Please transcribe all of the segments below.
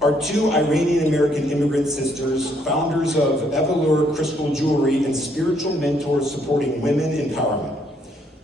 Our two Iranian American immigrant sisters, founders of Evalure Crystal Jewelry and spiritual mentors supporting women empowerment.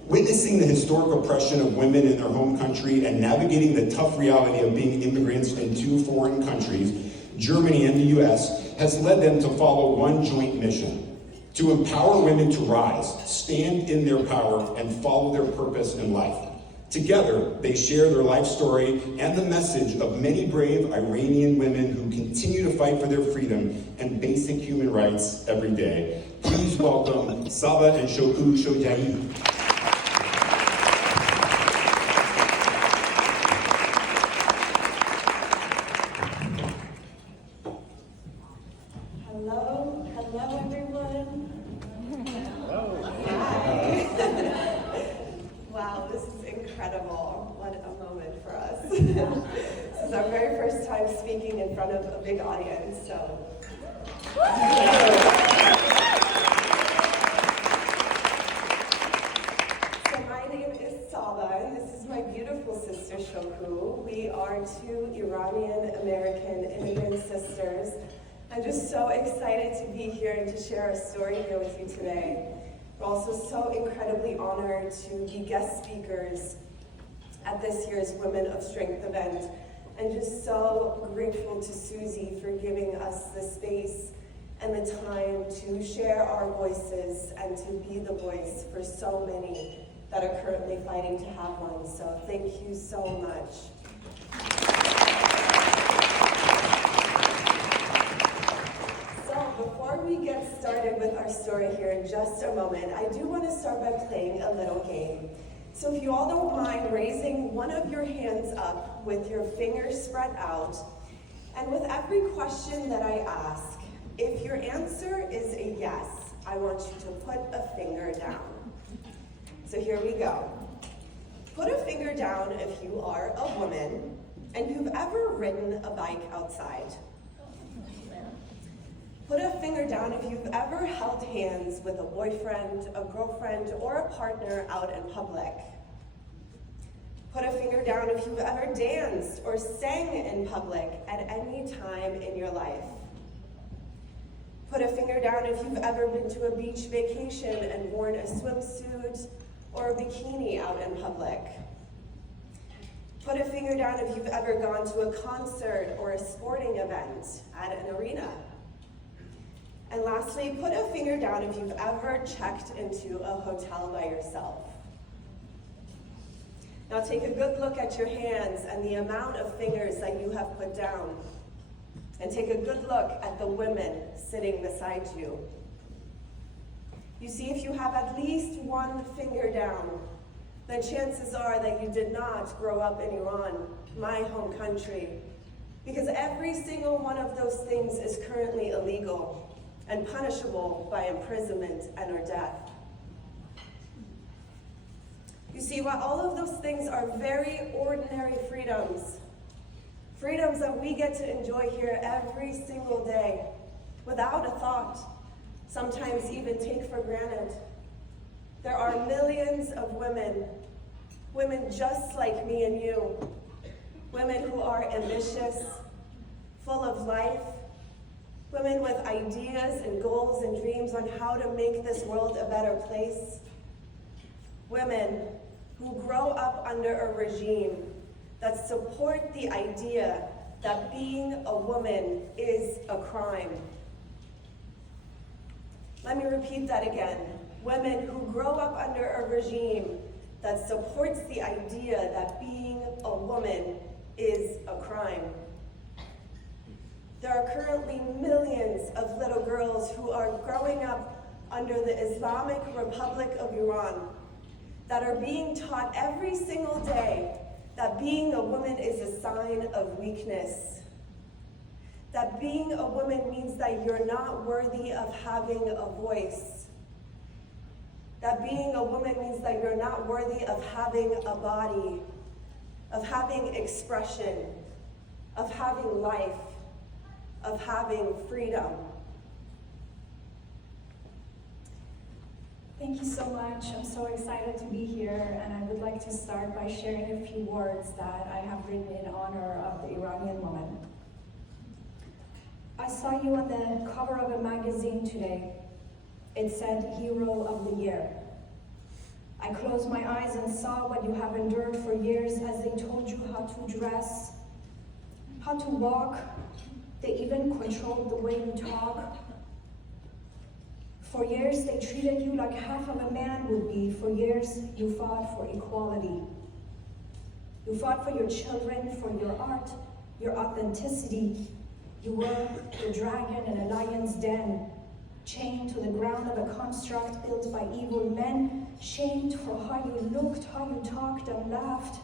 Witnessing the historic oppression of women in their home country and navigating the tough reality of being immigrants in two foreign countries, Germany and the US, has led them to follow one joint mission: to empower women to rise, stand in their power, and follow their purpose in life. Together, they share their life story and the message of many brave Iranian women who continue to fight for their freedom and basic human rights every day. Please welcome Saba and Shokouh Shojai. Hello everyone. Wow, this is incredible. What a moment for us. This is our very first time speaking in front of a big audience, so. So my name is Saba, and this is my beautiful sister Shokouh. We are two Iranian American immigrant sisters. I'm just so excited to be here and to share our story here with you today. We're also so incredibly honored to be guest speakers at this year's Women of Strength event, and just so grateful to Susie for giving us the space and the time to share our voices and to be the voice for so many that are currently fighting to have one. So thank you so much. Before we get started with our story here in just a moment, I do want to start by playing a little game. So if you all don't mind raising one of your hands up with your fingers spread out, and with every question that I ask, if your answer is a yes, I want you to put a finger down. So here we go. Put a finger down if you are a woman and you've ever ridden a bike outside. Put a finger down if you've ever held hands with a boyfriend, a girlfriend, or a partner out in public. Put a finger down if you've ever danced or sang in public at any time in your life. Put a finger down if you've ever been to a beach vacation and worn a swimsuit or a bikini out in public. Put a finger down if you've ever gone to a concert or a sporting event at an arena. And lastly, put a finger down if you've ever checked into a hotel by yourself. Now take a good look at your hands and the amount of fingers that you have put down. And take a good look at the women sitting beside you. You see, if you have at least one finger down, then chances are that you did not grow up in Iran, my home country, because every single one of those things is currently illegal and punishable by imprisonment and or death. You see, while all of those things are very ordinary freedoms, freedoms that we get to enjoy here every single day, without a thought, sometimes even take for granted, there are millions of women just like me and you, women who are ambitious, full of life, women with ideas and goals and dreams on how to make this world a better place. Women who grow up under a regime that support the idea that being a woman is a crime. Let me repeat that again. Women who grow up under a regime that supports the idea that being a woman is a crime. There are currently millions of little girls who are growing up under the Islamic Republic of Iran that are being taught every single day that being a woman is a sign of weakness. That being a woman means that you're not worthy of having a voice. That being a woman means that you're not worthy of having a body, of having expression, of having life, of having freedom. Thank you so much. I'm so excited to be here, and I would like to start by sharing a few words that I have written in honor of the Iranian woman. I saw you on the cover of a magazine today. It said Hero of the Year. I closed my eyes and saw what you have endured for years as they told you how to dress, how to walk. They even controlled the way you talk. For years, they treated you like half of a man would be. For years, you fought for equality. You fought for your children, for your art, your authenticity. You were the dragon in a lion's den, chained to the ground of a construct built by evil men, shamed for how you looked, how you talked and laughed.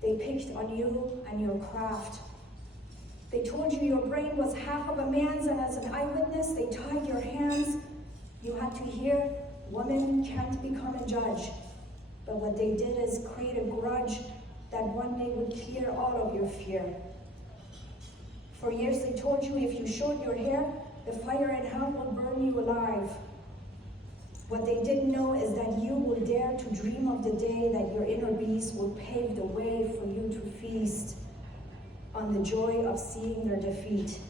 They picked on you and your craft. They told you your brain was half of a man's, and as an eyewitness, they tied your hands. You had to hear, women can't become a judge. But what they did is create a grudge that one day would clear all of your fear. For years they told you if you showed your hair, the fire in hell will burn you alive. What they didn't know is that you will dare to dream of the day that your inner beast will pave the way for you to feast on the joy of seeing their defeat.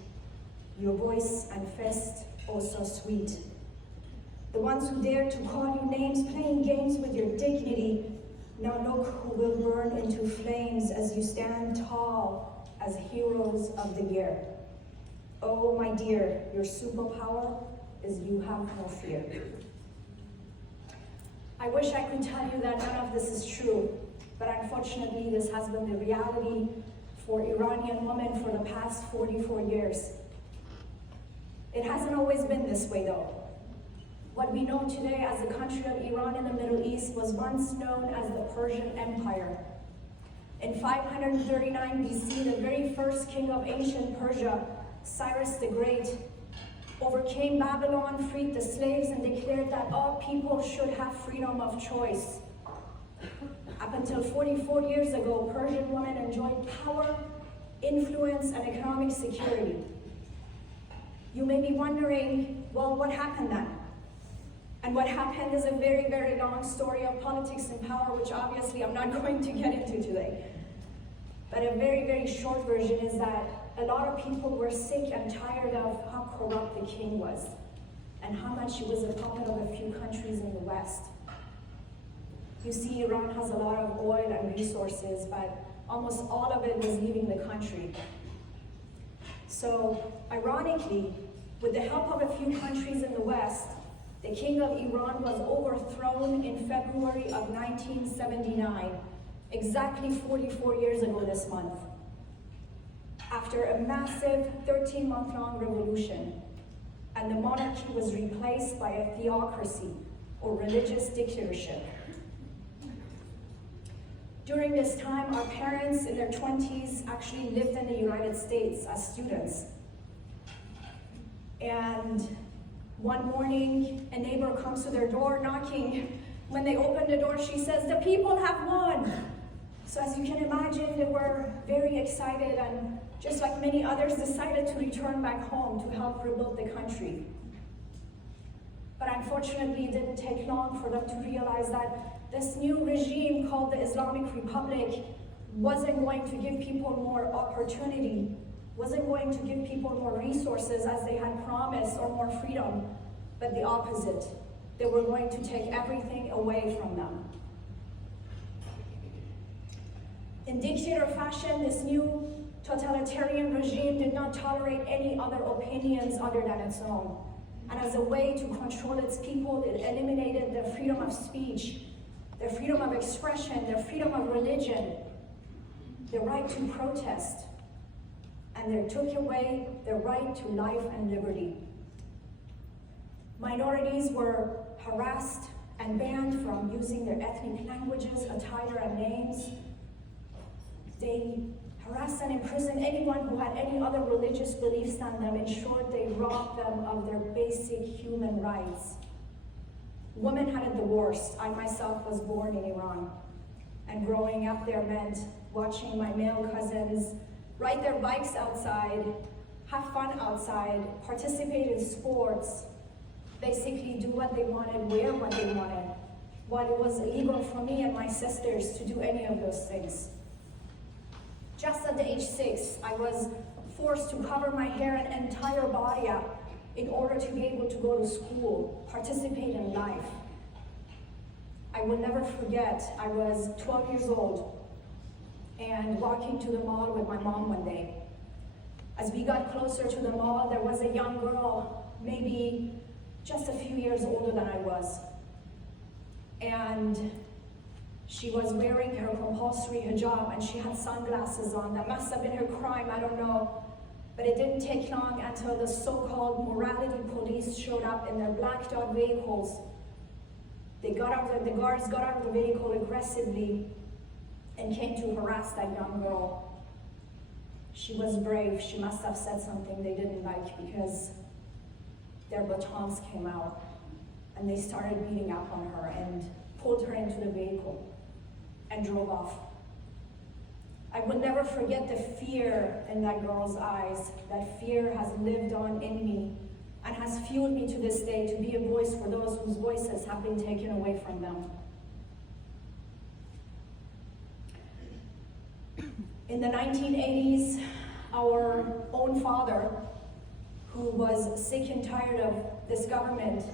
Your voice and fist, oh so sweet. The ones who dare to call you names, playing games with your dignity, now look who will burn into flames as you stand tall as heroes of the year. Oh my dear, your superpower is you have no fear. I wish I could tell you that none of this is true, but unfortunately this has been the reality for Iranian women for the past 44 years. It hasn't always been this way though. What we know today as the country of Iran in the Middle East was once known as the Persian Empire. In 539 BC, the very first king of ancient Persia, Cyrus the Great, overcame Babylon, freed the slaves, and declared that all people should have freedom of choice. Up until 44 years ago, Persian women enjoyed power, influence, and economic security. You may be wondering, well, what happened then? And what happened is a very, very long story of politics and power, which obviously I'm not going to get into today. But a very, very short version is that a lot of people were sick and tired of how corrupt the king was and how much he was a puppet of a few countries in the West. You see, Iran has a lot of oil and resources, but almost all of it was leaving the country. So, ironically, with the help of a few countries in the West, the king of Iran was overthrown in February of 1979, exactly 44 years ago this month, after a massive 13-month-long revolution, and the monarchy was replaced by a theocracy, or religious dictatorship. During this time, our parents in their 20s actually lived in the United States as students. And one morning, a neighbor comes to their door knocking. When they open the door, she says, "The people have won." So as you can imagine, they were very excited and just like many others, decided to return back home to help rebuild the country. But unfortunately, it didn't take long for them to realize that this new regime called the Islamic Republic wasn't going to give people more opportunity, wasn't going to give people more resources as they had promised or more freedom, but the opposite. They were going to take everything away from them. In dictator fashion, this new totalitarian regime did not tolerate any other opinions other than its own. And as a way to control its people, it eliminated their freedom of speech, their freedom of expression, their freedom of religion, their right to protest, and they took away their right to life and liberty. Minorities were harassed and banned from using their ethnic languages, attire, and names. They harassed and imprisoned anyone who had any other religious beliefs than them. In short, they robbed them of their basic human rights. Women had it the worst. I myself was born in Iran, and growing up there meant watching my male cousins ride their bikes outside, have fun outside, participate in sports, basically do what they wanted, wear what they wanted, while it was illegal for me and my sisters to do any of those things. Just at the age 6, I was forced to cover my hair and entire body up in order to be able to go to school, participate in life. I will never forget, I was 12 years old and walking to the mall with my mom one day. As we got closer to the mall, there was a young girl, maybe just a few years older than I was. And she was wearing her compulsory hijab and she had sunglasses on. That must have been her crime, I don't know. But it didn't take long until the so-called morality police showed up in their black dog vehicles. The guards got out of the vehicle aggressively and came to harass that young girl. She was brave. She must have said something they didn't like because their batons came out and they started beating up on her and pulled her into the vehicle and drove off. I will never forget the fear in that girl's eyes. That fear has lived on in me and has fueled me to this day to be a voice for those whose voices have been taken away from them. In the 1980s, our own father, who was sick and tired of this government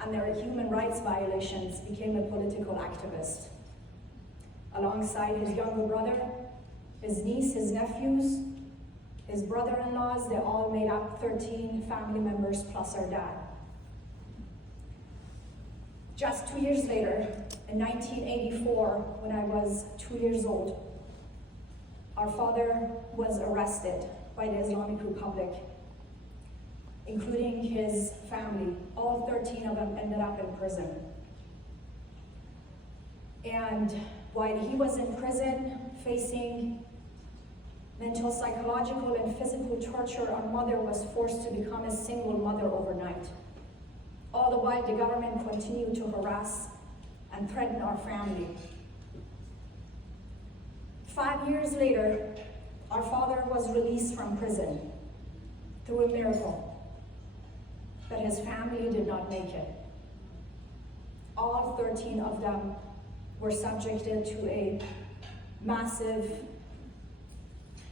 and their human rights violations, became a political activist. Alongside his younger brother, his niece, his nephews, his brother-in-laws, they all made up 13 family members plus our dad. Just 2 years later, in 1984, when I was 2 years old, our father was arrested by the Islamic Republic, including his family. All 13 of them ended up in prison. And while he was in prison, facing mental, psychological, and physical torture, our mother was forced to become a single mother overnight. All the while, the government continued to harass and threaten our family. 5 years later, our father was released from prison through a miracle, but his family did not make it. All 13 of them were subjected to a massive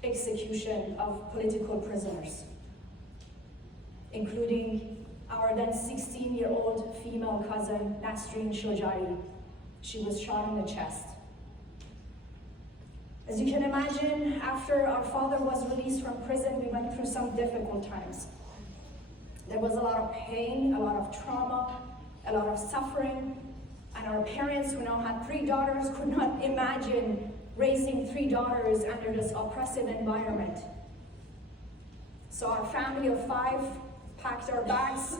execution of political prisoners, including our then 16-year-old female cousin, Nasreen Shojai. She was shot in the chest. As you can imagine, after our father was released from prison, we went through some difficult times. There was a lot of pain, a lot of trauma, a lot of suffering, and our parents, who now had 3 daughters, could not imagine raising 3 daughters under this oppressive environment. So our family of 5 packed our bags,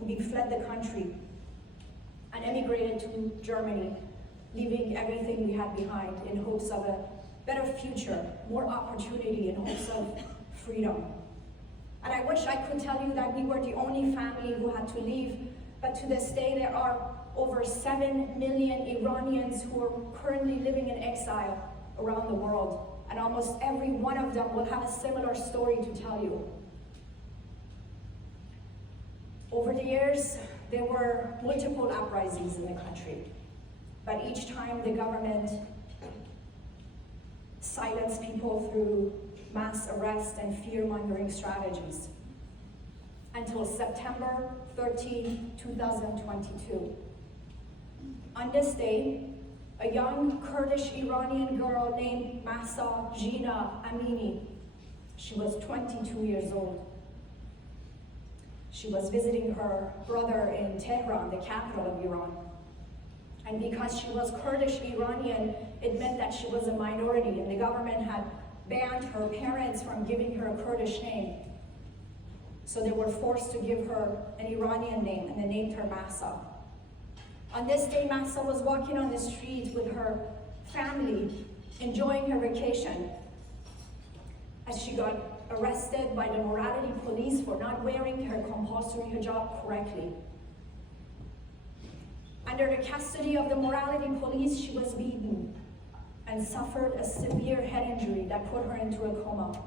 we fled the country and emigrated to Germany, leaving everything we had behind in hopes of a better future, more opportunity, in hopes of freedom. And I wish I could tell you that we were the only family who had to leave, but to this day there are over 7 million Iranians who are currently living in exile around the world, and almost every one of them will have a similar story to tell you. Over the years, there were multiple uprisings in the country, but each time the government silenced people through mass arrest and fear-mongering strategies, until September 13, 2022. On this day, a young Kurdish Iranian girl named Mahsa Jina Amini, she was 22 years old. She was visiting her brother in Tehran, the capital of Iran. And because she was Kurdish Iranian, it meant that she was a minority, and the government had banned her parents from giving her a Kurdish name. So they were forced to give her an Iranian name, and they named her Mahsa. On this day, Mahsa was walking on the street with her family, enjoying her vacation, as she got arrested by the morality police for not wearing her compulsory hijab correctly. Under the custody of the morality police, she was beaten and suffered a severe head injury that put her into a coma.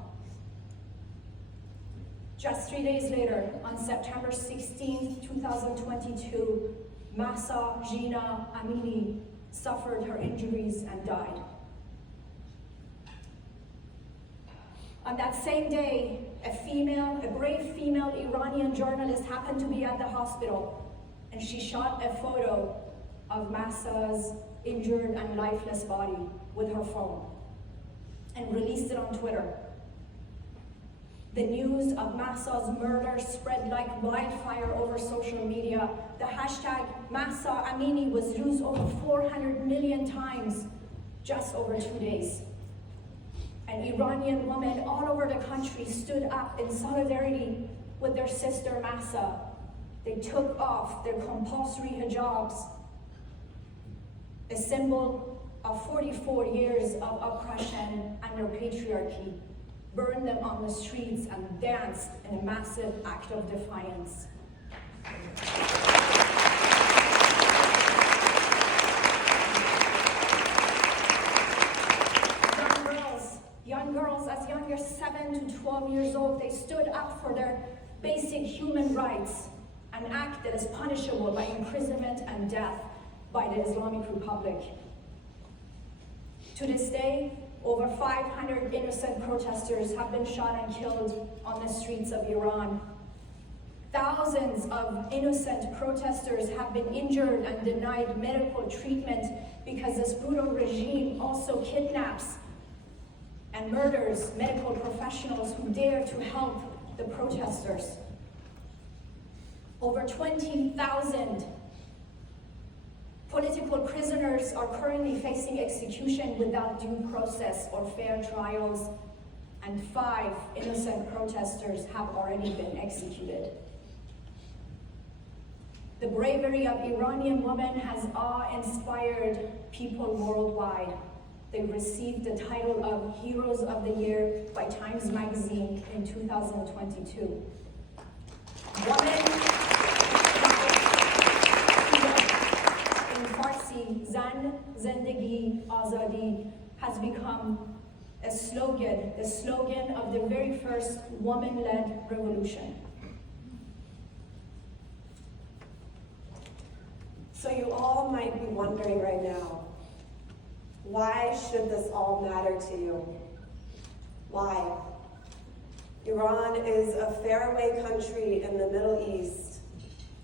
Just 3 days later, on September 16, 2022, Mahsa Jina Amini suffered her injuries and died. On that same day, a brave female Iranian journalist happened to be at the hospital, and she shot a photo of Mahsa's injured and lifeless body with her phone and released it on Twitter. The news of Mahsa's murder spread like wildfire over social media. The hashtag Mahsa Amini was used over 400 million times just over 2 days. And Iranian women all over the country stood up in solidarity with their sister Mahsa. They took off their compulsory hijabs, a symbol of 44 years of oppression under patriarchy, burned them on the streets and danced in a massive act of defiance. Young girls as young as 7 to 12 years old, they stood up for their basic human rights, an act that is punishable by imprisonment and death by the Islamic Republic. To this day, over 500 innocent protesters have been shot and killed on the streets of Iran. Thousands of innocent protesters have been injured and denied medical treatment because this brutal regime also kidnaps and murders medical professionals who dare to help the protesters. Over 20,000 political prisoners are currently facing execution without due process or fair trials, and 5 innocent protesters have already been executed. The bravery of Iranian women has awe-inspired people worldwide. They received the title of Heroes of the Year by Times Magazine in 2022. Women in Farsi, Zan Zindagi Azadi has become a slogan, the slogan of the very first woman-led revolution. So you all might be wondering right now, why should this all matter to you? Why? Iran is a faraway country in the Middle East.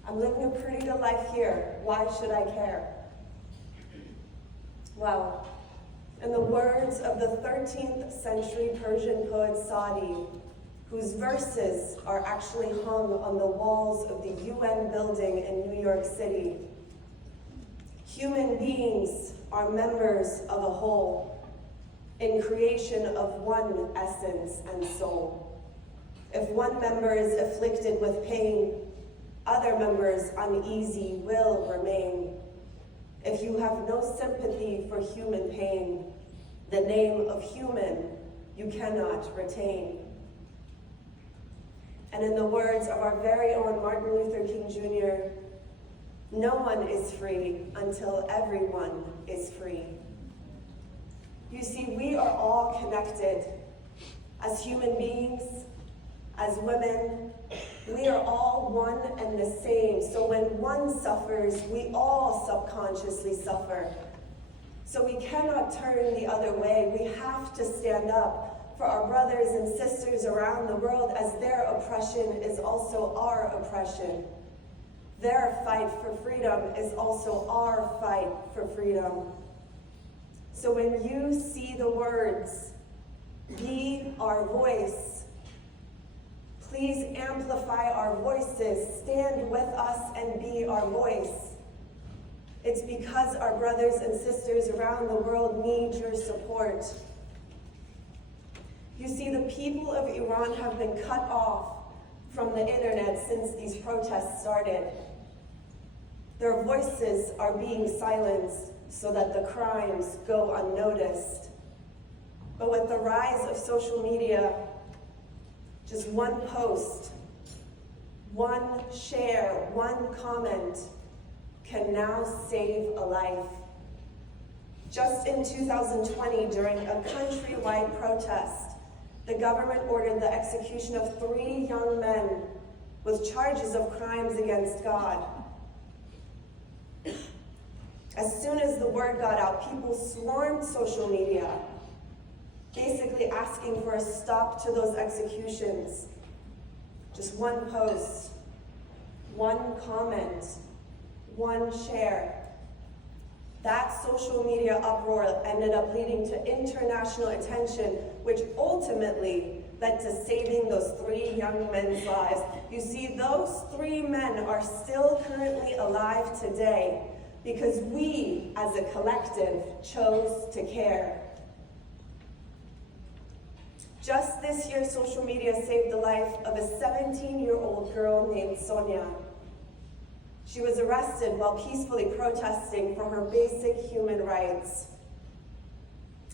I'm living a pretty good life here. Why should I care? Well, in the words of the 13th century Persian poet Sadi, whose verses are actually hung on the walls of the UN building in New York City, human beings are members of a whole, in creation of one essence and soul. If one member is afflicted with pain, other members uneasy will remain. If you have no sympathy for human pain, the name of human you cannot retain. And in the words of our very own Martin Luther King Jr., no one is free until everyone is free. You see, we are all connected. As human beings, as women, we are all one and the same. So when one suffers, we all subconsciously suffer. So we cannot turn the other way. We have to stand up for our brothers and sisters around the world, as their oppression is also our oppression. Their fight for freedom is also our fight for freedom. So when you see the words, "Be our voice," please amplify our voices, stand with us and be our voice. It's because our brothers and sisters around the world need your support. You see, the people of Iran have been cut off from the internet since these protests started. Their voices are being silenced so that the crimes go unnoticed. But with the rise of social media, just one post, one share, one comment can now save a life. Just in 2020, during a countrywide protest, the government ordered the execution of 3 young men with charges of crimes against God. As soon as the word got out, people swarmed social media, basically asking for a stop to those executions. Just one post, one comment, one share. That social media uproar ended up leading to international attention, which ultimately led to saving those 3 young men's lives. You see, those 3 men are still currently alive today because we, as a collective, chose to care. Just this year, social media saved the life of a 17-year-old girl named Sonia. She was arrested while peacefully protesting for her basic human rights.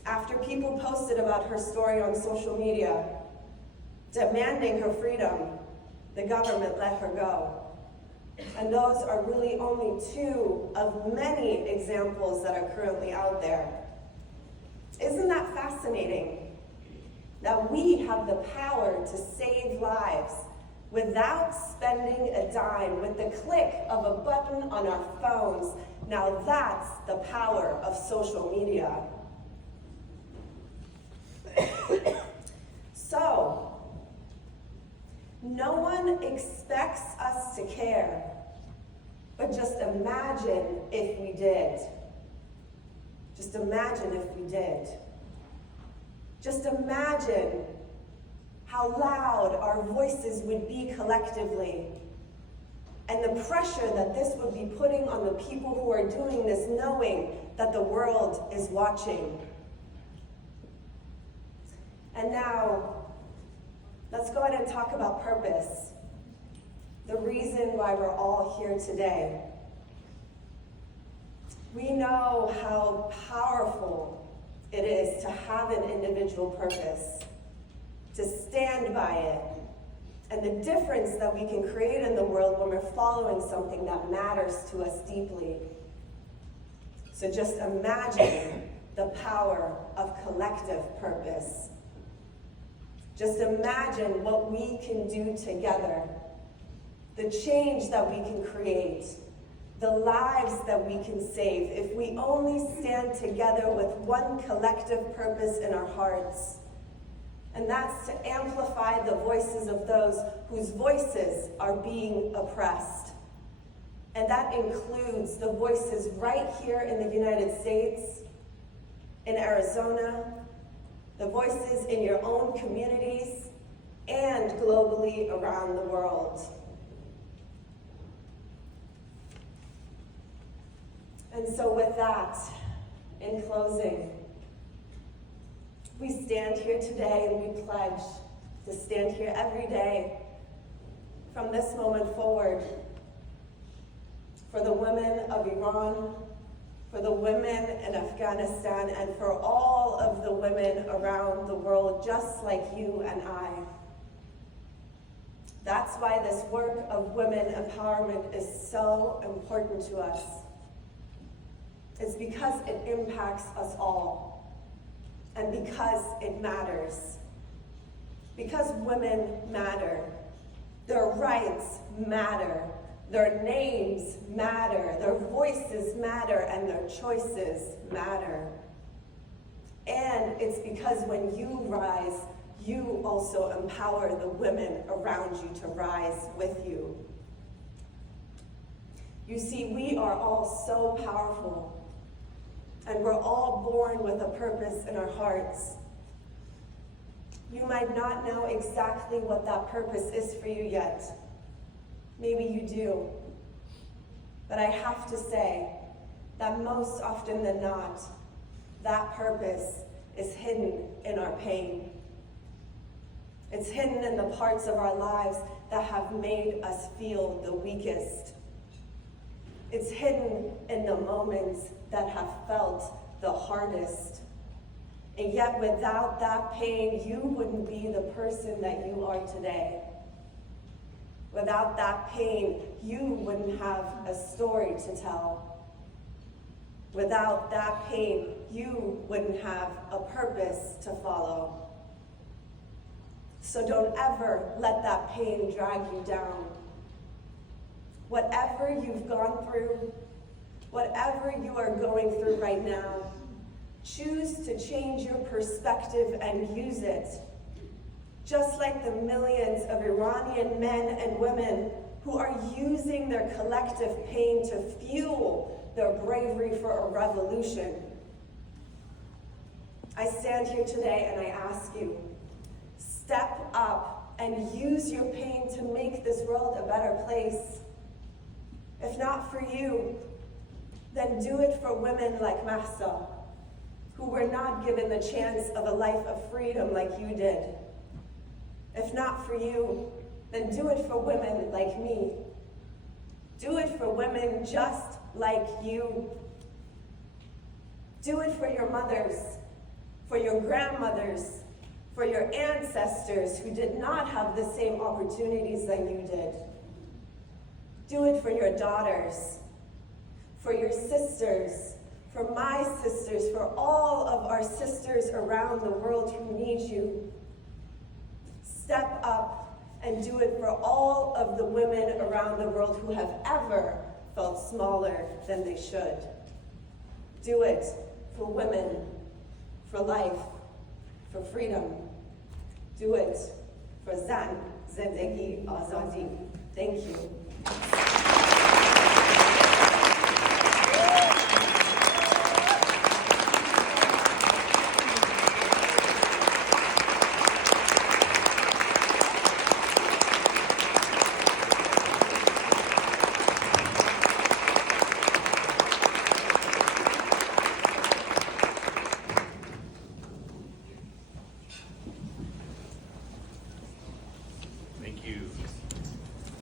After people posted about her story on social media, demanding her freedom, the government let her go. And those are really only 2 of many examples that are currently out there. Isn't that fascinating? That we have the power to save lives without spending a dime, with the click of a button on our phones. Now that's the power of social media. So, no one expects us to care, but just imagine if we did. Just imagine if we did. Just imagine how loud our voices would be collectively, and the pressure that this would be putting on the people who are doing this, knowing that the world is watching. And now, let's go ahead and talk about purpose, the reason why we're all here today. We know how powerful it is to have an individual purpose, to stand by it, and the difference that we can create in the world when we're following something that matters to us deeply. So just imagine the power of collective purpose. Just imagine what we can do together, the change that we can create, the lives that we can save if we only stand together with one collective purpose in our hearts. And that's to amplify the voices of those whose voices are being oppressed. And that includes the voices right here in the United States, in Arizona, the voices in your own communities, and globally around the world. And so with that, in closing, we stand here today and we pledge to stand here every day from this moment forward for the women of Iran, for the women in Afghanistan, and for all of the women around the world, just like you and I. That's why this work of women empowerment is so important to us. It's because it impacts us all, and because it matters. Because women matter. Their rights matter. Their names matter. Their voices matter, and their choices matter. And it's because when you rise, you also empower the women around you to rise with you. You see, we are all so powerful. And we're all born with a purpose in our hearts. You might not know exactly what that purpose is for you yet. Maybe you do. But I have to say that most often than not, that purpose is hidden in our pain. It's hidden in the parts of our lives that have made us feel the weakest. It's hidden in the moments that have felt the hardest. And yet without that pain, you wouldn't be the person that you are today. Without that pain, you wouldn't have a story to tell. Without that pain, you wouldn't have a purpose to follow. So don't ever let that pain drag you down. Whatever you've gone through, whatever you are going through right now, choose to change your perspective and use it. Just like the millions of Iranian men and women who are using their collective pain to fuel their bravery for a revolution. I stand here today and I ask you, step up and use your pain to make this world a better place. If not for you, then do it for women like Mahsa, who were not given the chance of a life of freedom like you did. If not for you, then do it for women like me. Do it for women just like you. Do it for your mothers, for your grandmothers, for your ancestors who did not have the same opportunities that you did. Do it for your daughters, for your sisters, for my sisters, for all of our sisters around the world who need you. Step up and do it for all of the women around the world who have ever felt smaller than they should. Do it for women, for life, for freedom. Do it for Zan, Zendegi, Azadi. Thank you.